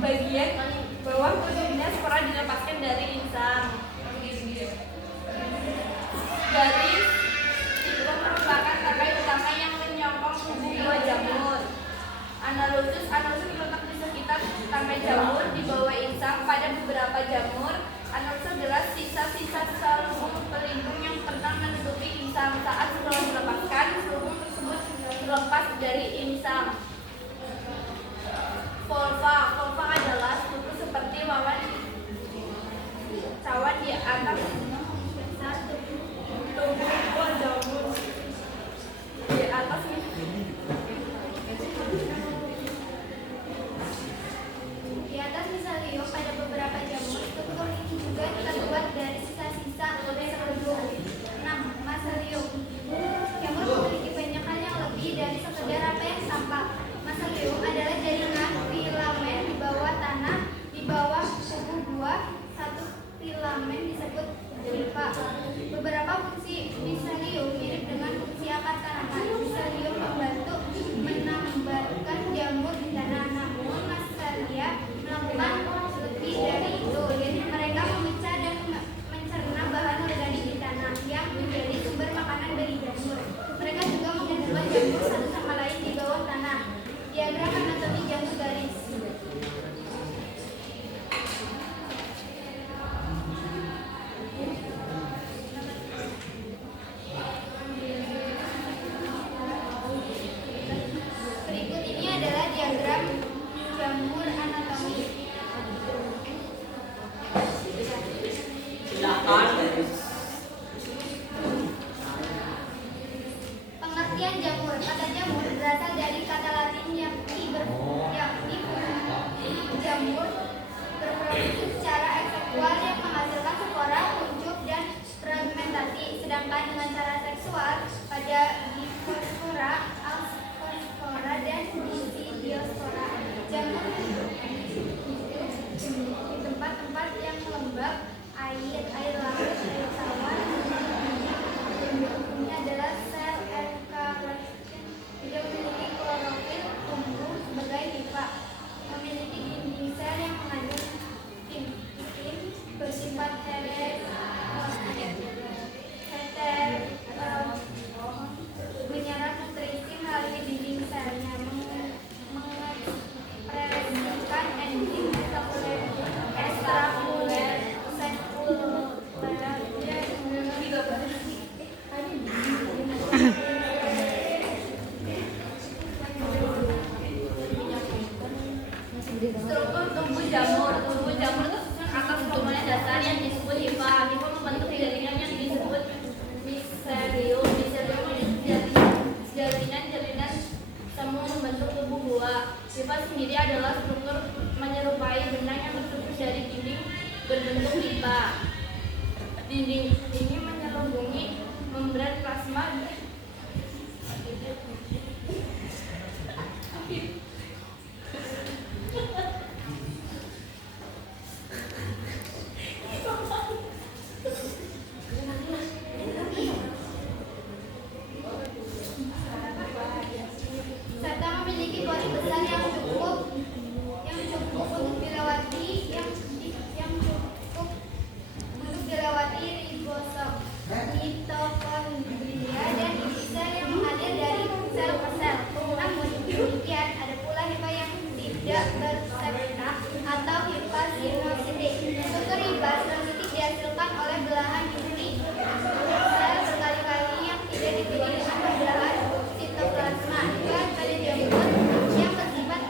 bagian bawah ujungnya spora dilepaskan dari insang. Garis itu merupakan tangkai utama yang menyokong tubuh buah jamur. Analosus terletak di sekitar tangkai jamur di bawah insang. Pada beberapa jamur, analosus adalah sisa-sisa selubung pelindung yang pernah menutupi insang. Saat setelah dilepaskan, selubung tersebut terlepas dari insang. Volva adalah struktur seperti cawan di atas tubuh buah jamur. Di atas miselium pada beberapa jamur, struktur ini juga terbuat dari sisa-sisa selubung. 6. Maselium. Jamur memiliki banyak hal yang lebih dari sekedar apa yang tampak. Maselium adalah jaringan filamen di bawah tanah, di bawah tubuh buah. Satu filamen disebut hifa. Beberapa fungsi miselium mirip dengan fungsi akar tanaman. Miselium membantu menambatkan jamur di tanah, namun maselia melakukan lebih dari itu. Jadi mereka memecah dan mencerna bahan organik di tanah yang menjadi sumber makanan bagi jamur. Mereka juga menghubungkan jamur satu sama lain di bawah tanah. Diagram anatomi jamur garis. Berikut ini adalah diagram jamur anatomi. Pengertian jamur. Kata jamur berasal dari kata Latin yakni jamur berproduksi secara ekseksual yang menghasilkan spora, kuncup, dan fragmentasi. Sedangkan dengan cara seksual pada diplospora, ascospora, dan diospora. Jamur di tempat-tempat yang lembab, air laut, air tawar. Ini adalah sel eukaryotik, tidak memiliki klorofil, tumbuh sebagai hifa, memiliki dinding sel yang mengandung iklim bersifat menyerap nutrisi melalui dinding selnya, mengekspresikan enzim ekstraseluler struktur tubuh jamur. Tubuh jamur tersusun atas komponen dasar yang disebut hifa. Hifa membentuk jaringan yang disebut miselium. Miselium jalinan semu membentuk tubuh buah. Hifa sendiri adalah struktur menyerupai benang yang tersusun dari dinding berbentuk hifa. Dinding ini menyelubungi membran plasma serta memiliki pori besar yang cukup untuk dilewati ribosom, mitokondria, dan isi sel yang mengalir dari sel ke sel. Namun demikian, ada pula hifa yang tidak bersepta atau hifa sinositik. Struktur hifa sinositik dihasilkan oleh belahan inti sel berkali-kali yang tidak dipilih dengan belahan sitoplasma. Juga pada jamur yang bersifat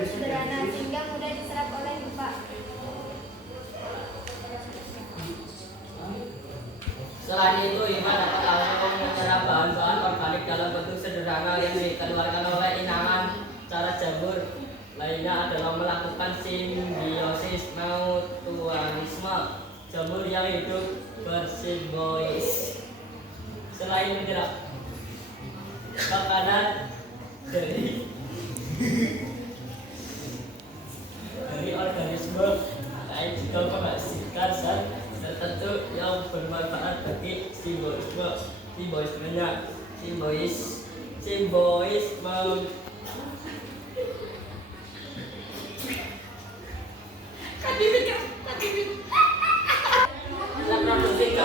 hidup sederhana sehingga mudah diserap oleh lupa. Selain itu, iman dapat langsung menyerap bahan-bahan organik dalam bentuk sederhana yang dikeluarkan oleh inangan. Cara jamur lainnya adalah melakukan simbiosis mutualisme. Jamur yang hidup bersimbiosis. Selain menyerap makanan dari organisme lain juga menghasilkan zat tertentu yang bermanfaat bagi simbioismenya. Simbioisme reproduksi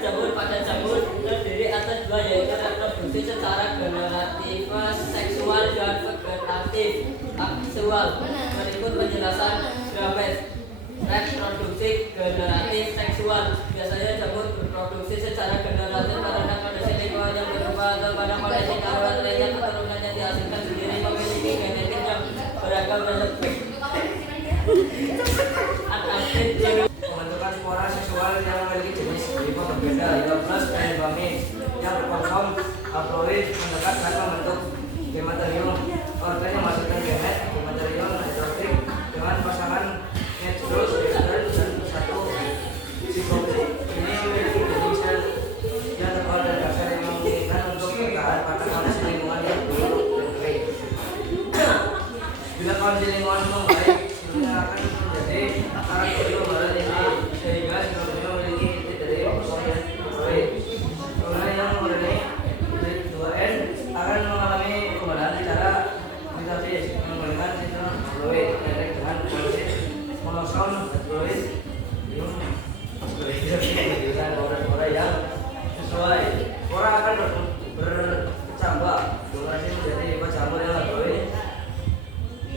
jamur pada jamur terdiri atas dua, yaitu reproduksi secara generatif seksual dan vegetatif aksual. Berikut penjelasan Graves. Reproduksi generatif seksual biasanya jamur berproduksi secara generatif karena kondisi lingkungan yang berubah atau pada kondisi darurat lainnya keturunannya dihasilkan sendiri memiliki genetik yang beragam dan lebih adaptif. Pembentukan spora seksual yang memiliki jenis tipe berbeda, Hydroblast dan Bamin yang berkosong haploid mendekat karena membentuk gematerium. Organ yang menghasilkan gamet gematerium heterotip dengan pasangan nitrous dan satu zigota. Ini memiliki dinding sel yang tebal dan dasar yang memungkinkan untuk bertahan pada kondisi lingkungan yang buruk dan kering. Bila kondisi lingkungan membaik, hasilnya akan menjadi karakteristik baru ini, sehingga sebelumnya memiliki inti dari komponen protein. Kemudian yang memiliki 2N akan mengalami perubahan secara mutatis menggunakan sistem haploid dengan kondisi monosom haploid dengan spora yang sesuai. Spora akan bercambah durasi menjadi lipat jamur yang haploid.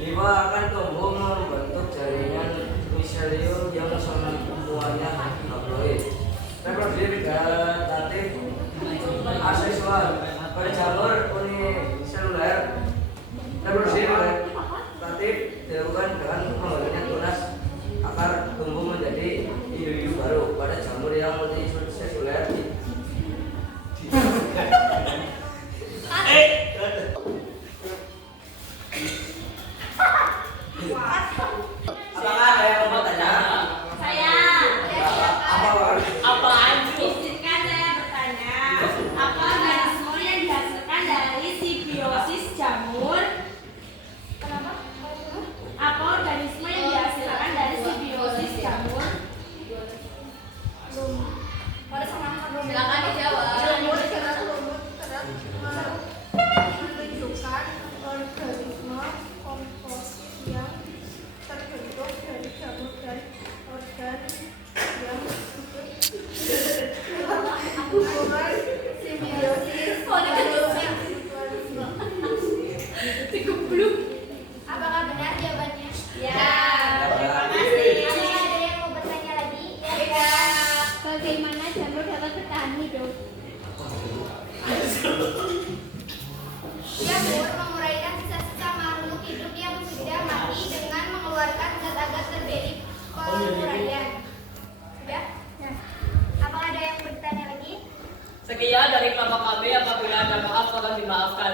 Lipa akan tumbuh membentuk jaringan miselium yang semuanya haploid. Reproduksi vegetatif aseksual pada jamur uniseluler. Reproduksi vegetatif dilakukan dengan membentuknya tunas akar tumbuh menjadi individu baru. Pada jamur yang multiseluler apakah ada yang mau tanya? Saya. apaan sih? Izinkan saya bertanya. Apa organisme yang dihasilkan dari simbiosis jamur? Kenapa? Apa organisme yang dihasilkan dari simbiosis jamur? Pada sama Silakan dijawab. Jamur dengan lumut kerat menunjukkan organisme komposit yang terbentuk dari jamur dan organ yang hubungan simbiosis. Apakah benar jawabannya? Ya. Terima kasih. Apakah ada yang mau bertanya lagi? Ya. Bagaimana jamur dapat bertahan hidup? Jamur menguraikan sisa-sisa makhluk hidup yang sudah mati dengan mengeluarkan zat-zat terjadi penguraian. Sudah? Apakah ada yang bertanya lagi? Sekian dari kelompok kami, apabila ada maaf tolong dimaafkan.